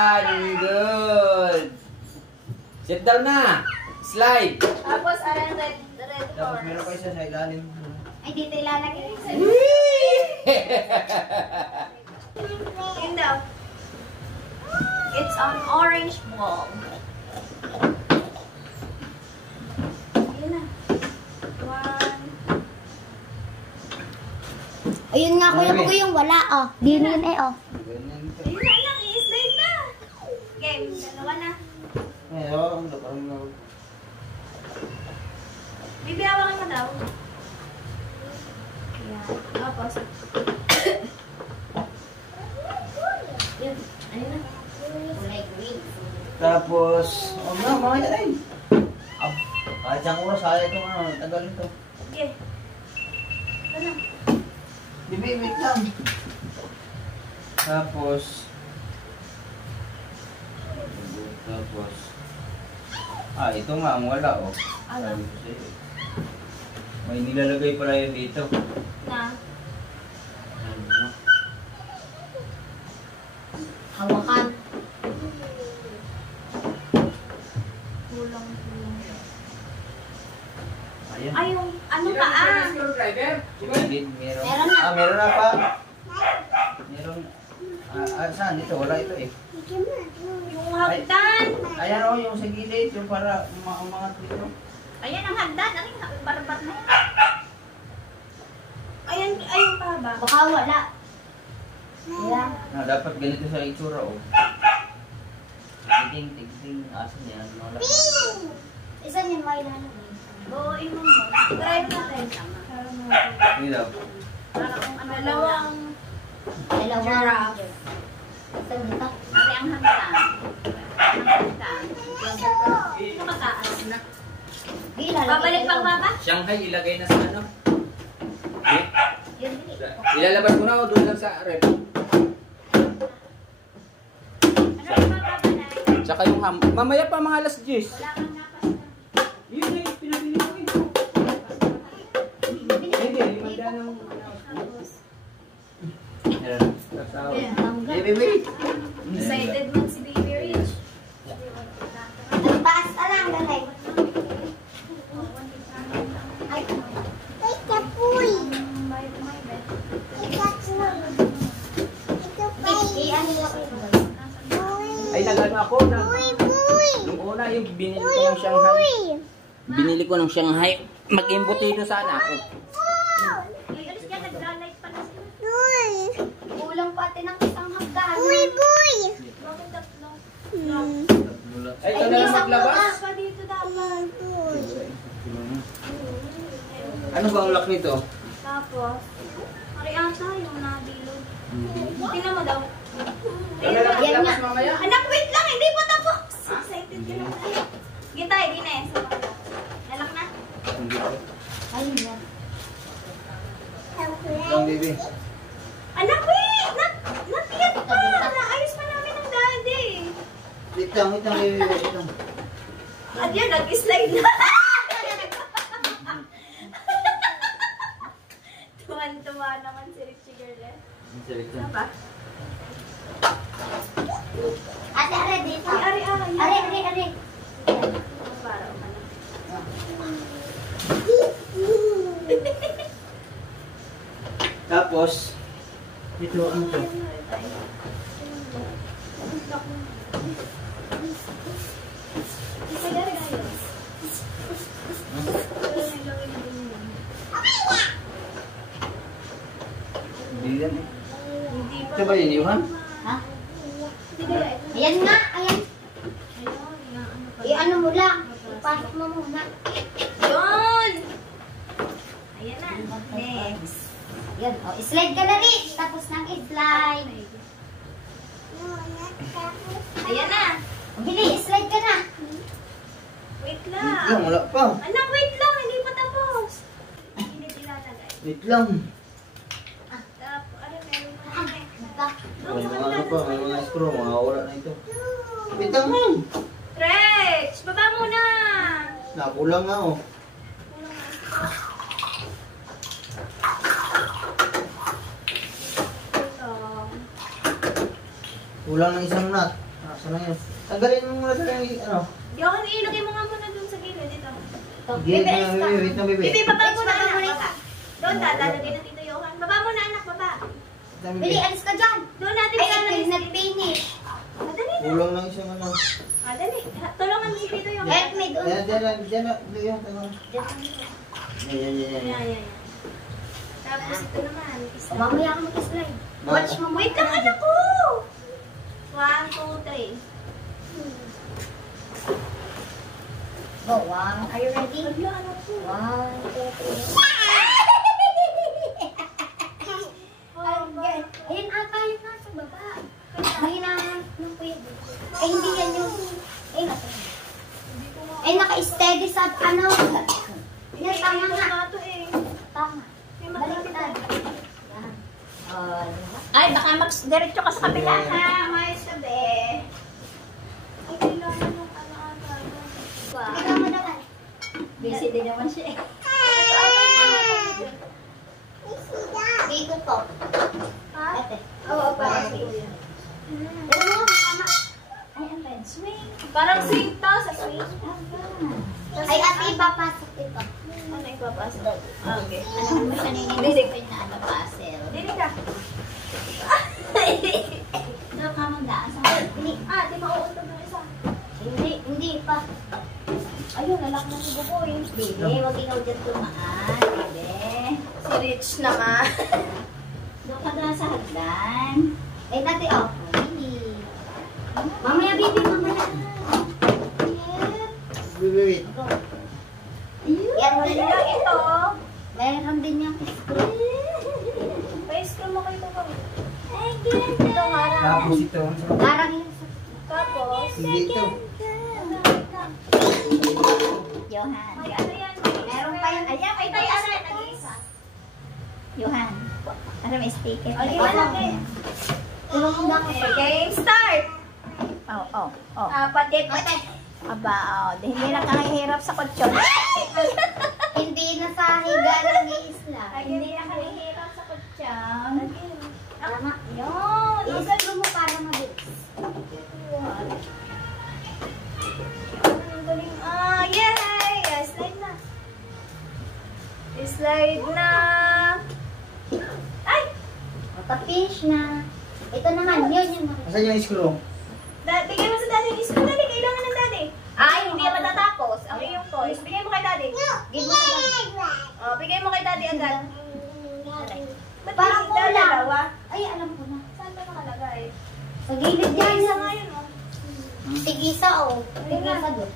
Good. Sit down na. Slide. Tapos, alam, red Tapos horse. meron pa isa sa ilalim. Ay, dito ilalagay. Yun daw. It's an orange ball. Yun na. One. Ayun nga, kuya ko yung wala, oh. Dinin eh, oh. Ganyan ito. Ayun na, anak. I-slide na. Game. Dalawa na. Ngayon, parang na. Bibiyawakan mo daw. Yan. Tapos. Yun. Ayun na. Kulay green. Tapos, mga yan ay. Kahit siyang oras, kaya itong tagal ito. Sige. Ano? Bibi, wait lang. Tapos, ito nga ang wala, oh. Ano? Sabi ko sa'yo. May nilalagay pala yun dito. Na? Hawakan. Kulang. Ayan. Ay, yung ano pa ah? Screwdriver? Meron. Meron na. Meron na pa. Meron. Saan? Ito, wala ito eh. Yung hagdan. Ayan o, yung sa gilid, yung para umangat dito. Ayan ang hagdan. Ano yung barbat na yan? Ayan, ayun pa ba? Baka wala. Ayan. Dapat ganito sa itsura o. Tigting, asan yan? Wala. Isa niya may lalagay. Buuin mo mo. Try natin. Hindi daw. Para kung ano. Dalawang Giraffe. Isa dito. Ari ang hagdan. Ang hagdan. Ito mataas na. Di, lalagay. Babalik pang baba? Shanghai, ilagay na sa ano? Yun, di. Ilalabas mo na o doon lang sa rep. Ano yung baba na? Tsaka yung ham. Mamaya pa mga alas 10. Wala kang napas na. Yun na yung pinabili ko ito. Hindi, limanda ng... Baby, wait. Excited man si Baby Rich. Ang taas na lang, galing. Ay, kapoy. Ano Ay, nagano ako na. Yung una, yung binili ko ng Shanghai. Binili ko ng Shanghai. Mag-imbutido sana ako. Ay, alis ka, nag-light pa na sila. Kulang pati ng isang hagdan. Bakit tatlo? Ay, ito na lang maglabas. Pa dito dapat. Ano ba ang lock nito? Tapos, ari ata yung nabilog. Tingnan mo daw. Ito na lang maglabas mamaya. Anak, wait lang, hindi pa tapos. Excited ka na. Gita, hindi na eh. Lalak na. Ayun yan. Lang, baby. Anak, wait! Natiyat pa! Naayos pa namin ng daddy. Wait lang, baby. Wait lang. At yan, nag-slide na. Tuwan-tuwa naman si Richie Girl eh. Ano ba? Ate, are dito. Ay, ari. Are. Para umano. Tapos, ito, ano to? Hindi yan eh. Ito ba yun, Iwan? Ha? Ayan nga, ayan. I-ano mo lang. Ipasok mo muna. Yun! Ayan na. Next. Yan, o, slide ka na rin. Tapos nang slide. Ayan na. Bili, slide ka na. Wait Wait lang, lang. wala pa. Anak, wait lang. Hindi pa tapos. Hindi ilalagay. Wait lang. Tapos, ano, meron pa Ah, na eh. ito. May mga ano pa, may mga screw, mga wala na ito. Wait lang man. Rex, baba muna. Nakulang nga oh. Ito. Kulang ng isang nut. Saan lang yun? Tanggalin mo muna talaga yung ano. Johan, ilagay mo nga muna dun sa gilid. Dito. Gilid na, baby. Wait na, baby. Bibi, baba mo na anak. Baba. Doon, lalagay na Tito Johan. Baba mo na anak, baba. Bili, alis ka dyan. Doon natin Ay, ilalagay ito, sa nag-finish. Madali na. Kulang lang isang ano. Madali. Tulungan mo si Tito Johan. Help me doon. Diyan na. Yan. Ayan. Tapos ito naman. Mamaya ka mag-slide. Watch mo. Wait lang anak ko! 1, 2, 3. Go, 1. Are you ready? Wala, anak ko. 1, 2, 3. Ayun ata yung nasa baba. Mahina ng pwede. Eh, hindi yan yung... Eh, nasa. Eh, naka-steady sa ano. Yan, tama nga. Ito eh. Tama. Baliktad. Yan. Ay, baka mag-diretso ka sa kabila ha. May sabi. Ay, kailangan ng ano-ano. Ikaw mo naman. Busy din naman siya eh. Dito to. Ha? Ate. Oo, parang Ate. swing. Pero mo, tama. Ay, ang pen. Swing. Parang swing to sa swing. Ay, ate, ipapasok ito. Ano ipapasok? Okay. Ano mo kanina yung na ano, puzzle. Dili ka. Doon ka magdaan sa Hindi. Di mauuntog ng isa. Hindi pa. Ayun, lalak na si Buboy. Bebe, huwag ikaw dyan tumaan. Bebe. Si Rich naman. Doon ka doon sa hagdan. Eh, dati, oh. Hindi. Mamaya, baby, mamaya. Wait. Go. Yan, Ano lang ito? meron din yung screw. Pa-screw mo kayo ito ba? Ay, ganda. Ito harang. Tapos ito. Parang yung Tapos, Hindi ito. Johan. may ano yan? Meron pa yung... Ayan, ay tayo ano yan? Nag-iisa. Johan. Ano may sticker? O, di ba natin? Tulong mo na ako. Game start! Oh. Patid. Aba, hindi na kahihirap sa kutsyon. Hindi na sa higa ng isla. Hindi na kahihirap sa kutsyon. Tama. Yun! I-screw mo para mabilis. Ang galing. Yay! Slide na. Slide na. Ay! Mata-finish na. Ito naman, yun. Asan yung screw? Bigay mo sa daddy yung screw. Dali, kailangan ng daddy. Ay, hindi yan matatapos. Ang iyong toys. Bigay mo kay daddy. Give mo sa daddy. Bigay mo kay daddy agad. Ba't Parang hindi kulang. dalawa? Ay, alam ko na. Saan ba nakalagay? Sa gilid yan. Isa nga yun, oh. Tigisa, oh. Tigisa doon.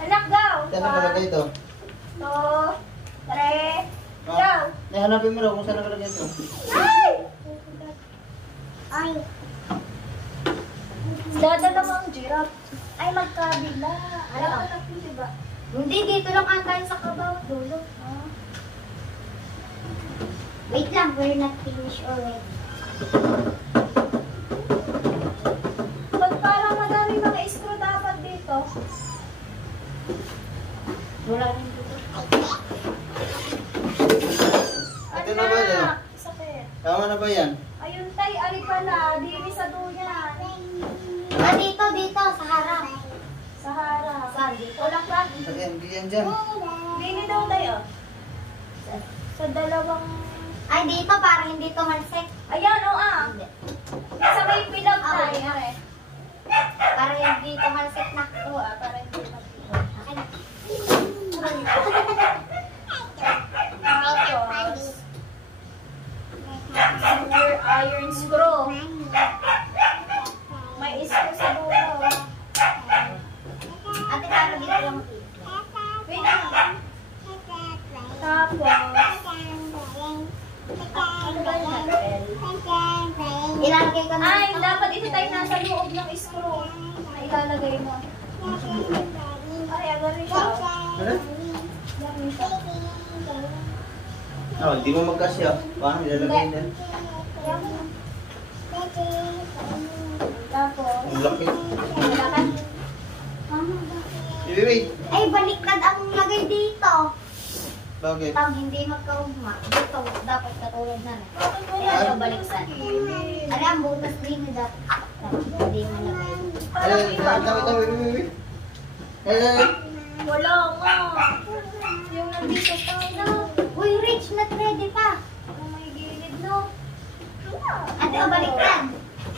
Anak, go! Saan nakalagay ito? 2, 3, go! Hanapin mo daw kung saan nakalagay ito. Ay! Ay. Dadala mo ang giraffe. Ay, magkabila. Ano? Alam ko na, diba? Hindi, dito lang antayin sa kabaw. Dulo. Wait lang, we're not finished already. Ba't parang madami mga screw dapat dito? Wala rin dito. Ito na ba yan? Anak, sakit. Tama na ba yan? Ayun tay, ali pala. Dini sa duyan. Ah, dito, sa harap. Sa harap. Saan? Dito? Walang pa. Hindi yan dyan. Dini daw tayo. Sa dalawang... Ay, dito, para hindi tumalsik. Ayan, o Hindi. Sa may pilog Ah, tayo. okay. Para hindi tumalsik na. Oo, para hindi mapilog. Okay na. Tapos, silver iron screw. May screw sa dulo. Ate, para dito lang. Wait lang. Tapos, ano ba yung natin? Ilalagay ko na. Ay, dapat ito tayo nasa loob ng screw na ilalagay mo. Ay, agarin siya. Ano? Agarin siya. Oh, hindi mo magkasya. Paano ilalagay yan? Kaya mo na. Tapos, Ang laki. kailangan. Wait. Ay, baliktad ang lagay dito. Bakit? Pag hindi magkaugma, dito dapat katulad na. Bakit mo Ay, yan? baliktad. Ano ang butas din na dapat? Hindi mo lagay. Parang iwan. Wala nga. Yung nandito pa na. Uy, Rich, not ready pa. Ang may gilid, no? Ate, o baliktad.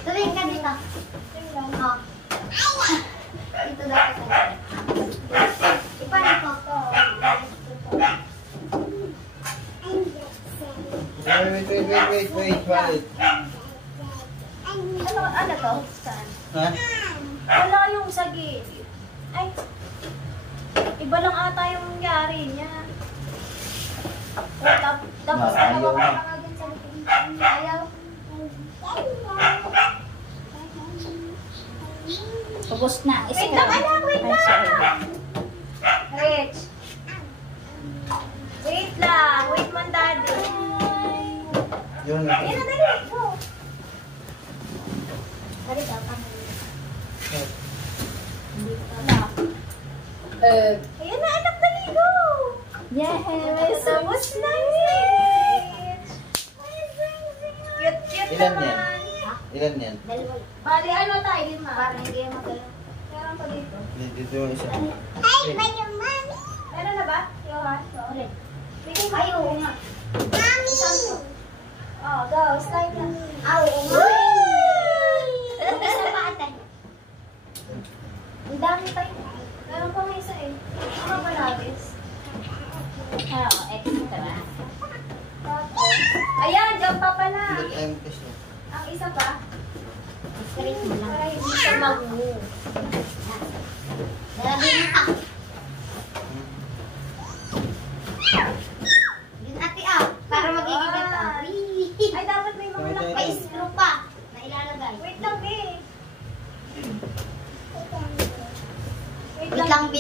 Tuloy ka dito. Tingnan. Oh. Dito daw ka. Ipaano ko? Wait. Wallet. Ano to? Saan? Ha? Wala yung sa gilid. Ay. Iba lang ata yung nangyari niya. Tapos Ayaw nawawa na. ka agad sa likod. Ayaw. Ubus na. Wait lang, anak, wait lang. Rich. Wait lang. Wait man, daddy. Yun. Ayan na, dali. Go. Dali ka, ayan na, anak, dali. Go. Yes. Tapos na, Rich. Cute Ilan naman. yan? Ilan yan? Dalawa. Bali, ano tayo, Lima? Para hindi yan magalaw. Meron pa dito. Dito yung isa. Ay, ba yung mami? Meron na ba? Johan? Ulit. Bigay mo. Ay, oo nga. Mami! Oh, go. Slide na. Ah, oo nga. Isa pa ate. Ang dami pa yun. Meron pa nga isa eh. Ano ba nabis? Oo, extra. Tapos, ayan, dyan pa pala. Empties na. Ang isa pa. Straight mo lang. Para hindi siya mag-move. Lalagyan mo ka. Yun ate ah. Para magiging ganito. Ay, dapat may mga lang. May screw pa na ilalagay. Wait lang, B. Wait lang, B.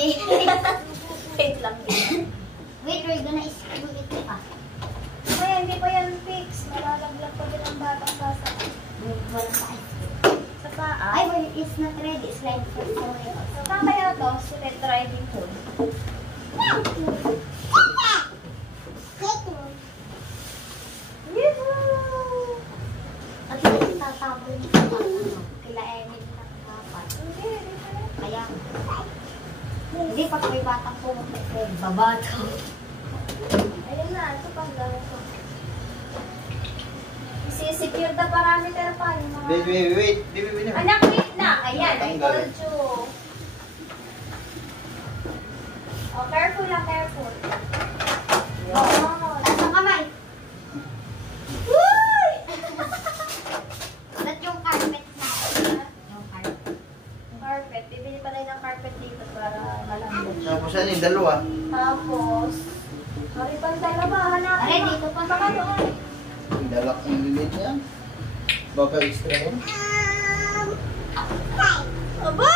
Wait lang, B. Wait, we're gonna screw it pa. Kaya hindi pa yan fix. Malalaglag pa din ang batang basa. Walang pa. Sa paa. Ay, well, it's not ready. It's like for Saan kaya to? Silent driving tool. Yoo-hoo! At least tatabol mo pa kila Emil na kapat. Hindi, hindi pa yan. Kaya, hindi pag may batang pumunta, babato. Ayun na, ito pang gawin ko. Isi-secure na parami pero pa yung mga... Wait. Baby. Anak, wait na! Ayan, I told you. Oh, careful lang, careful. Oh, Taas ang kamay. Uy! At yung carpet na. Yung carpet. Carpet. Bibili pa tayo ng carpet dito para malambot. Tapos ano yung dalawa? Tapos, maripan dalawa, hanapin. Aray, dito pa. Baka doon. Yung dalak ng lilit niya. Baka extra yun. Aba!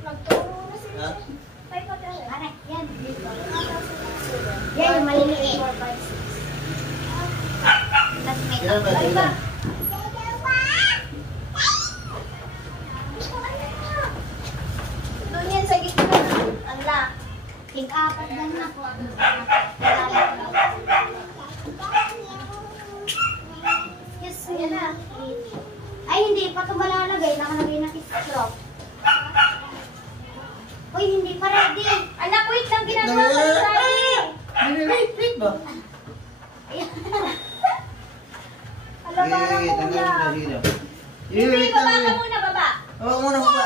Nagturo na si Ha? Tay pa tayo. Aray, yan. Dito. Yan, yung maliliit. 4, 5, 6. Tapos may Ilan ba? Ay ba? Doon yan sa gitna. Ang lock. tig-apat lang na po. Yes, yan na. Ay, hindi pa ito malalagay. Nakalagay na straw. Uy, hindi pa ready. Anak, wait lang. Ginagawa ko sa akin. Wait ba? Alam, parang muna. Hindi, baba ka muna, baba. Baba muna, baba.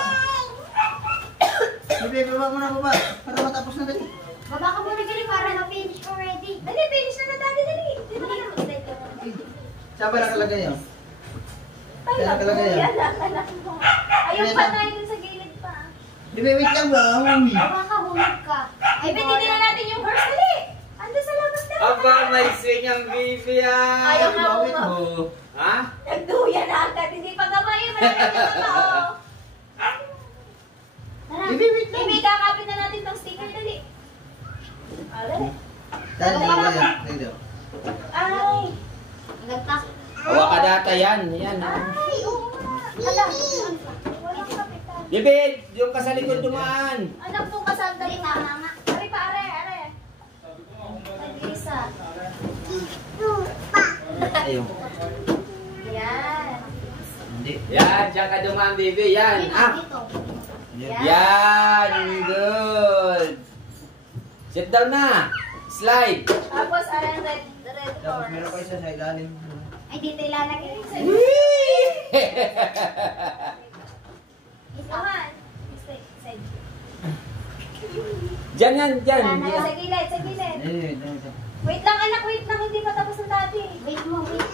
Bebe, baba muna, baba. Para matapos na dali. Baba ka muna gali para ma-finish already. Dali, finish na na dali, dali. Dito ka na mag-slide ka muna. Saan ba nakalagay yun? Tayo Kaya nakalagay yan. yan, anak mo. Ayun pa tayo dun sa gilid pa. Bebe, wait lang ba? Uy. Baba ka, hulog ka. Ay, pinili na natin yung horse, dali. Ando sa labas na. Aba, may swing ang baby yan. Ayaw nga Bawit mo. mo. Ha? Nagduya na agad. Hindi pa gamayin. Malapit na ito, oh. Tara. Bebe, wait lang. Baby, kakapin na natin tong sticker, dali. Ah, dali. Dali, dali. Ay. Nagtas. Awa ka data yan. Yan. Ay, oo nga. Ala, walang kapitan. Bebe, yung ka sa likod dumaan. Anak po kasandali na. Ari pa, are. Nag-isa. Ayun. Yan. Hindi. Yan, diyan ka dumaan, baby. Yan. Ah, Dito. Yan, good. Sit down na. Slide. Tapos, ayan, red Tapos horse. meron pa isa sa ilalim. Ay, dito ilalagay. Naman. Side. Diyan yan, diyan. Sa gilid, sa gilid. Ito. Wait lang, anak, wait lang. Hindi pa tapos ng dati. Wait mo, wait.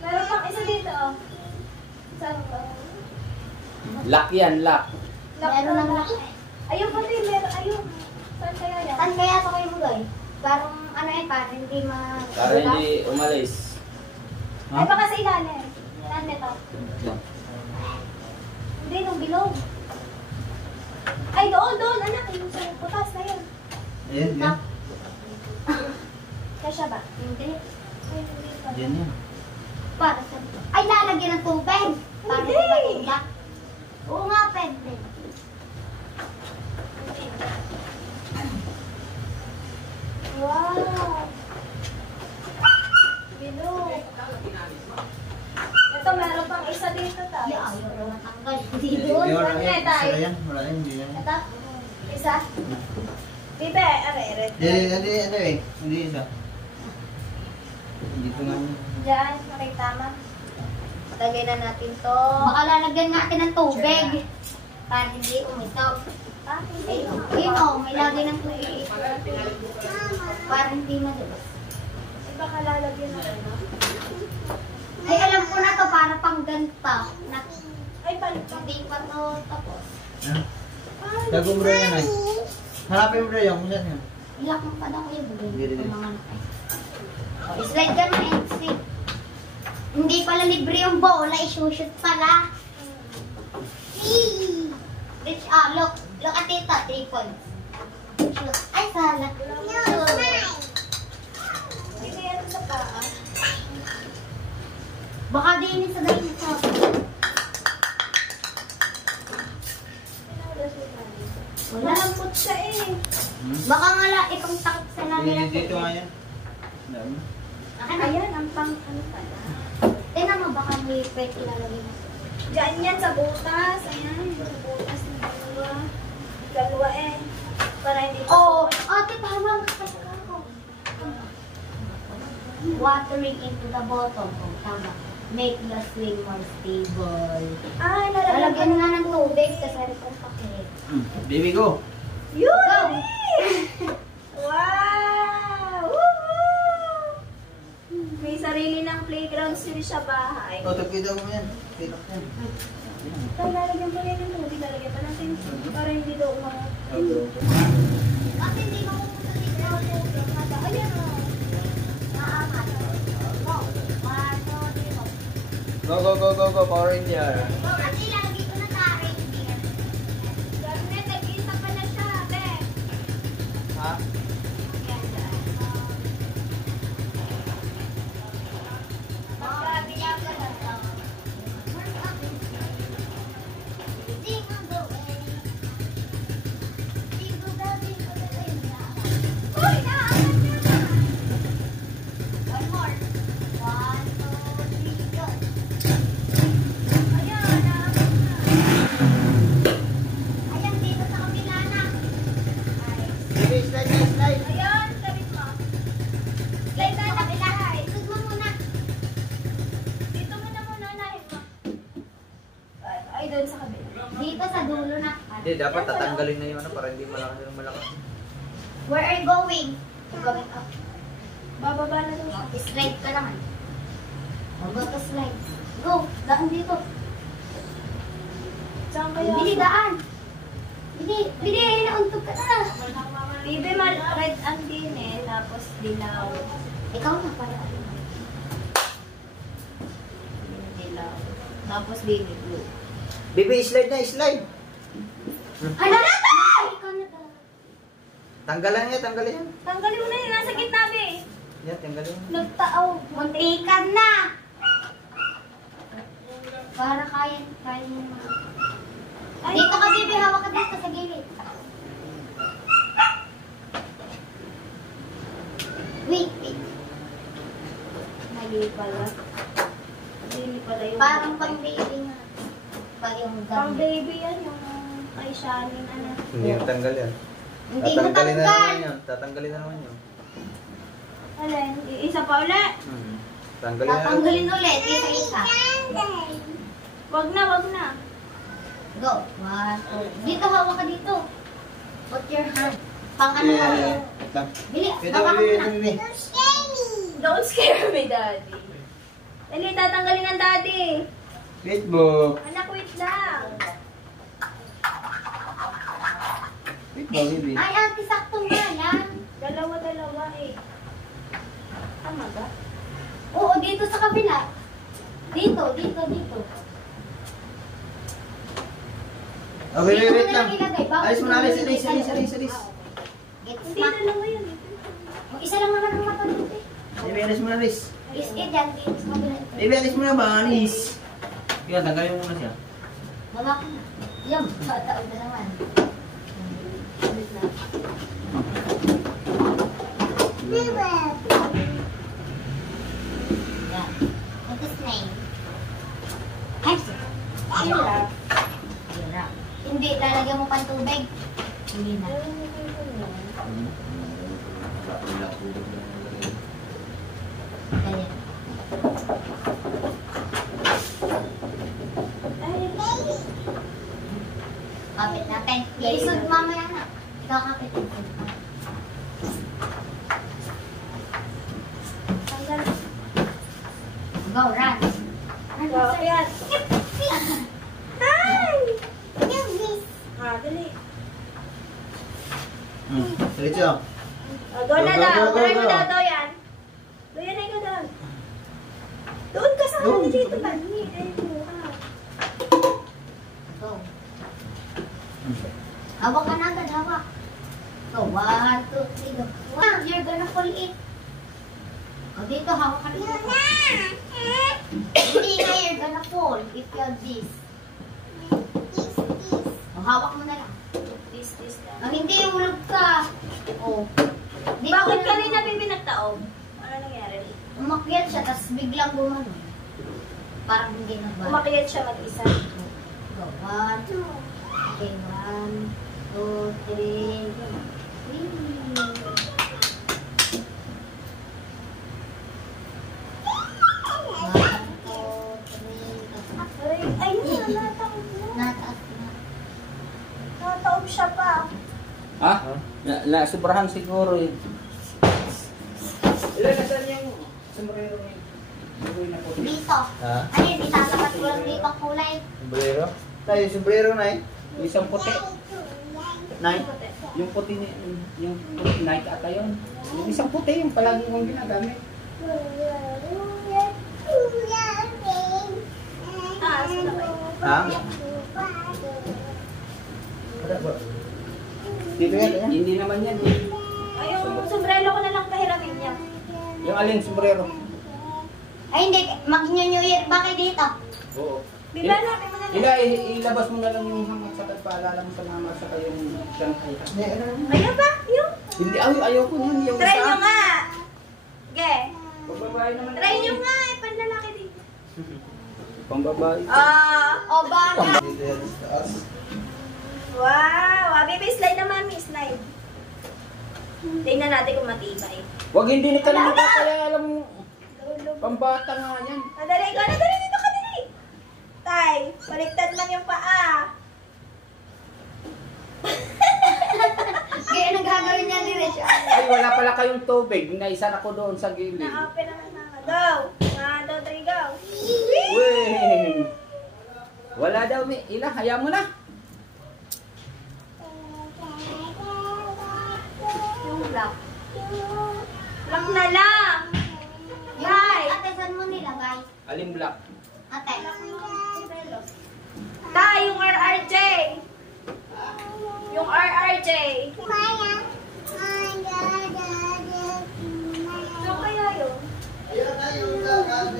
Meron pang isa dito, oh. Saan ba? Lock yan, lock. Meron ng lock. Ayun pati, meron, ayun. Saan kaya yan? Saan kaya ito kayo bugay? Parang ano eh, parang hindi Para hindi umalis. Ay, baka sa ilalim. Saan nito? Hindi, nung bilog. Ay, doon, anak. Yung sa putas na yun. Ayan, yan. Kasya ba? Hindi. Ay, hindi pa. Yan yan. Para sa... Ay, lalagyan ng tubig. Para Hindi. sa batula. Oo nga, pwede. Wow! Bilog. Ito, meron pang isa dito, Ay, tayo. ayaw na matanggal. Hindi Yun, doon. Wala na, tayo. Wala yan, wala yan, hindi yan. Ito, isa. Pipe, red. Ano eh, hindi isa. Dito nga. Diyan, tama. Lagay na natin to. Baka lalagyan natin ng tubig. Para hindi umitaw. Ah, Ay, hindi. yun o, may lagay ng tubig. Para hindi madulas. Iba ka lalagyan na ano? Ay, alam ko na to, para pang ganta. Na, Ay, balik. hindi pa to tapos. Tago mo rin yan ay. Hanapin mo rin yan, kung saan yan. Ilak mo pa daw kayo, bugay Hindi, hindi. ng mga nakay. Slide ka na, NC. Hindi pala libre yung bola, isushoot pala. Rich, look at ito, 3 points. Shoot. Ay, sala. Hindi yan sa paa. Baka din sa dahil sa... Wala. Malambot siya eh. Baka nga itong takip sa lamin. Dito nga yan. Dami. Ayan, ang pang ano pala. Tingnan mo, baka may pwede ilalagay mo. Diyan yan sa butas. Ayan, sa butas ng dalawa. Dalawa eh. Para hindi pa. Oh, ate, tama. Watering into the bottom. Oh, tama. Make the swing more stable. Ay, Lalagyan nga ng tubig kasi ano pang pakit. Baby, go. Yun! Wow! Woohoo! May sarili ng playground sila sa bahay. O, tagpida mo yan. Pilak yan. Ito, lalagyan pa rin yung tubig. Lalagyan pa natin para hindi daw umangat. Kasi hindi mapupunta dito ang tubig. Ayan o. Maamat. Go. 1, 2, 3, go. Go, go, go, go, go, Power Ranger. Kasi ilalagay ko na sa reindeer. Sabi na, nag-iisa pa na siya, be. Ha? Magsabi nga pala. Uy, naaman niya na. One more. 1, 2, 3, go. Ayan, naaman na. Ayan, dito sa kabila na. Baby, slide, slide, slide. Ayan, sabit mo. Dito sa kabila. Isod mo muna. Dito mo na muna, unahin mo. Ay, doon sa kabila. Dito sa dulo na. Hindi, dapat tatanggalin na yung ano para hindi malakas yung malakas. Where are you going? Going up. Bababa na daw siya. Slide ka naman. Go to slide. Go. Daan dito. Saan kaya? Bili, daan. Bili, bili. Nauntog ka na. Bibi, red ang din eh. Tapos dilaw. Ikaw na pala. Dilaw. Tapos baby blue. Baby, slide na, slide. Hala! Ikaw na pala. Tanggalan niya, tanggalin yan. Tanggalin mo na yun. Nasa gitna, be. Yan, tanggalin mo. Nagtaaw. Muntikan na. Para kaya mo na. Dito ka, baby. Hawak ka dito sa gilid. Wait, wait. Mali pala. Mali pala yung... Parang pang baby nga. Pa yung Pang gamit. baby yan. Yung ay siyanin, ano. Hindi yung tanggal yan. Hindi mo Tatanggalin na tanggal. naman yun. Tatanggalin na naman yun. Alin? Isa pa ulit. Tanggalin na naman. Tatanggalin ulit. Isa-isa. Wag na, wag na. Go. 1, 2. Dito, hawak ka dito. Put your hand. Pang ano ka. Bili. Ito, Baka Bibi, muna. ito, Bibi. Don't scare me, Daddy. Dali, tatanggalin ng Daddy. Facebook. Anak, wait lang. Facebook, Bibi. Ay, ate, sakto nga yan. Dalawa eh. Tama ba? Oo, dito sa kabila. Dito. Okay, Dito mo wait na lang. lang ilagay. Bawal Alis mo na, alis, mo alis, ilagay. alis, alis, alis. It's Hindi, not. dalawa yan. O, isa lang naman ang mata dito. Bibi, alis mo na, alis. Is it yan? Dito sa kabila. Bibi, alis mo na ba? Alis. Yan, tanggalin mo muna siya. Wala ko. Yan, tataon na naman. Ulit na. Yan. What is name? Hamster. Hirap. Hirap. Hindi, lalagyan mo pang tubig. Hindi na. Ganyan. Kapit natin. Iisod mamaya na. Ikaw kapit. Tanggal. Go, run. Go, yan. Hi! Ah, dali. Diretso. Go na Go, daw. go, go, Try mo go. daw yan. Doon ay ka doon. Doon ka sa akin dito, Tani. Ay, buha. Go. Hawak ka na agad, hawak. Go, 1, 2, 3, go. Wow, you're gonna fall it. O, dito, hawak ka dito. Hindi na, you're gonna fall if you have this. O, hawak mo na lang. This lang. O, hindi, hulog ka. O. Dito Bakit na- kanina bibinagtaob? Ano nangyari? Umakyat siya, tapos biglang gumano. Parang hindi na ba? Umakyat siya mag-isa. Go, 1, 2. Okay, 1, 2, 3, go. Ay, nataob na. Nataas na. Nataob siya pa. Ha? Sobrahan siguro eh. Ilan na saan yung sombrero niya? Dito. Ha? Ano yun, isasapat ko lang dito ang kulay. Sombrero? Tayo, sombrero na eh. Yung isang puti. Night. Yung puti ni yung puti Nike ata yun. Yung isang puti yung palagi kong ginagamit. Ah, saan na kayo? Ha? Dito yan, yan. Hindi naman yan eh. Ay, yung sombrero ko na lang pahiramin niya. Yung aling sombrero. Ay, hindi. Mag-New Year ba kayo dito? Oo. Di ba namin mo na lang? Ilabas mo na lang yung hanggang sa paalala mo sa mama sa yung Shanghai. Kaya ba? Yung? Hindi, ayaw ko yan. Yung Try isa. nyo nga. Ge. Pambabae naman. Try nyo nga. Panlalaki dito. Pambabae. O, baga. Dito yan, sa taas. Wow. Baby, slide na mami. Slide. Tingnan natin kung matibay. Wag hindi ni kanina ka kaya alam mo. Pambata nga yan. Madali ka na. Dali dito ka. Dali. Tay. Baliktad lang yung paa. Kaya nagagawin niya ni Rich. Ay, wala pala kayong tubig. Naisan ako doon sa gilid. Na-open naman mga. Go. 1, 2, 3, go. Weh! Wala daw, Ila. Hayaan mo na. Yung black. Lock na lang. Yung Tay. ate, saan mo nilagay? Aling black. Ate. Tay, yung RRJ. Yung RRJ. So kaya yun? Ayan na yung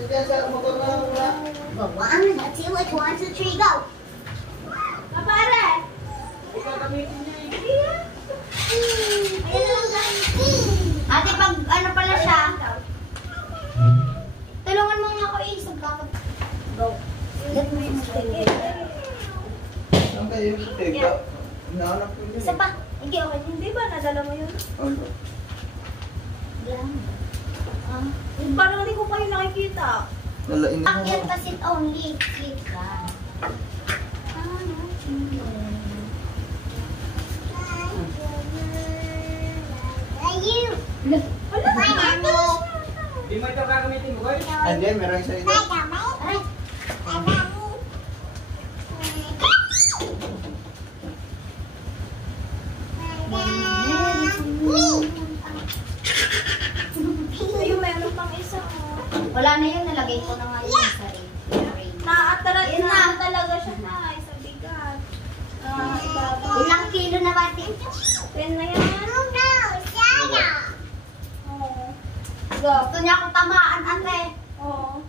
dyan sa motor na wala. Go, 1, 2, 1, 2, 3, go. Mapare. Gagamitin niya eh. Ayun lang lang. Ate, pag ano pala siya, tulungan mo nga ako isog ka. Go. Get mo yung stick. Saan kayo? Teka. Nahanap ko yun. Isa pa. Hindi, okay. Hindi ba? Nadala mo yun? Ano? Yan. Parang hindi ko pa yung nakikita. Nalain na Akyat pa sit only. Sit ka. Di mo ito gagamitin mo, Goy? Hindi, meron isa ito. Aray. Ayun, meron pang isa. Wala na yun, nalagay ko na nga yun sa rin. Talaga siya na. Sa bigat. Ibabaw. Ilang kilo na ba? 10 na yan. Oo. Gusto niya akong tamaan, ate. Oo.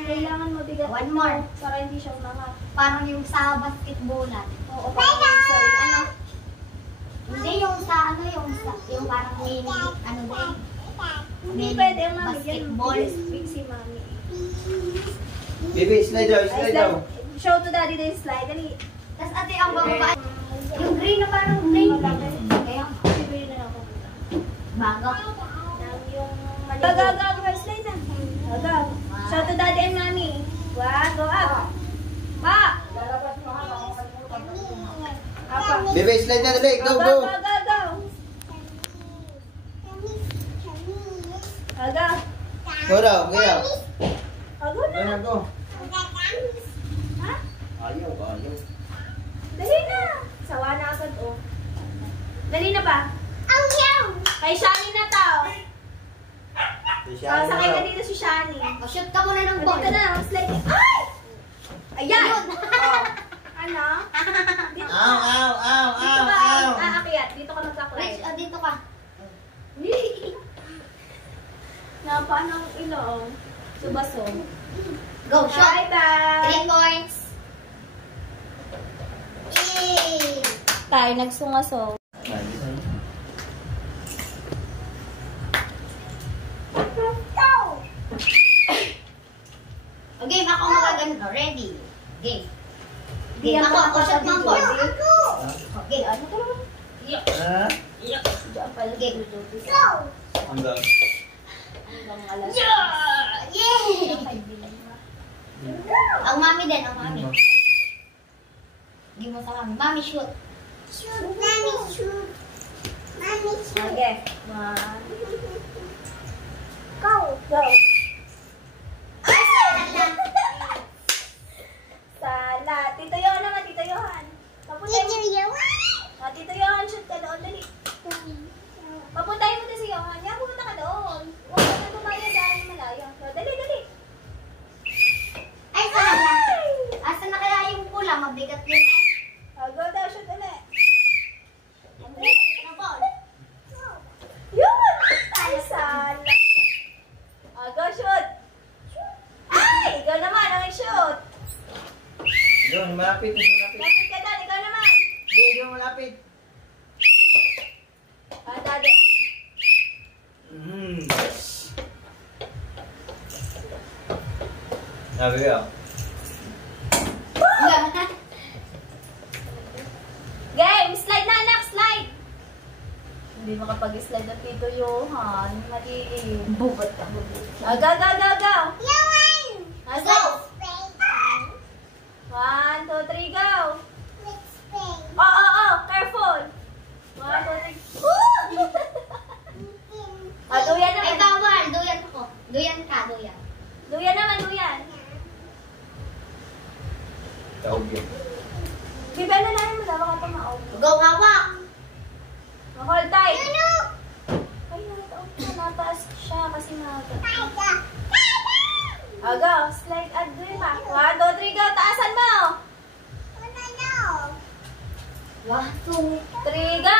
Kailangan mo bigat. One more. Para hindi siya umangat. Parang yung sa basketballan. Oo, parang sa ano. Hindi yung sa yung parang mini, ano din. Hindi pwede ang mami. Basketball. Big si mami. Bibi, slide daw, Ay, slide daw. Show to daddy the slide. Dali. Tapos ate, ang bababa. Yung green na parang green. Kaya, Sibili na ako. bago. Yung Gaga, slide na. Gaga. Show to daddy and mommy. One, go up. Up. Apa. Bibi, slide na, dali. Go, go. Go. Gaga. Go daw, gaya. Gago na. Ganyan ko. Ha? Ayaw, ayaw. Dali na. Sawa na agad, oh. Dali na ba? Kay Shani na tao. Sakay ka dito si Shani. O, shoot ka muna ng ball. Dito na, slide. Ay! Ayan! Oh. Ano? Dito ka. Ow, ow, ow, Dito ow, ka. ow. Aakyat. Dito ka Rich, magkaklide. dito ka. Napaan ang ilong? Subaso. Go, shot. Bye-bye! 3 points. Yay! Tayo nagsungaso. Okay, ako magagano. Ready. Game. Game ako. O, shot ng ball. Okay, ano ka naman? Ha? Game. Hanggang. Yay! Ang mami din, ang mami. Give mo sa mami. Mami, shoot. Okay. Go! Ay, sala. Sala. Tito Yohan naman, Tito Yohan. Papuntay mo. Tito Yohan, shoot ka doon. Dali. Papuntay mo si Yohan. Yan, pumunta ka doon. Huwag ka na tumayad dahil malayo. Dali. Ay, sala. Asa na kaya yung pula? Mabigat yun eh. Go daw, shoot ulit. Ang bigat na ball. Yun! Ay, sala. Go, shoot. Ay! Ikaw naman, ang shoot. Yun, malapit, malapit. Lapit ka doon, ikaw naman. Hindi, yun, malapit. Daddy. Sabi ko. Game! Slide na, anak! Slide! Hindi makapag-slide ng Tito Yohan. Maliit. Bubat ka. Go! Go! 1, 2, 3, go! Oh! Careful! 1, 2, 3. Duyan Ay, naman. bawal. Duyan ako. Duyan ka, duyan. Duyan naman, duyan. Taog yun. Bibel na namin mo, dapat ka tumaog. Go, hawak. Hold tight. Ay, nataas siya kasi maga. Go, slide at doon pa. 1, 2, 3, go! Taasan mo! 1, 2, 3, go!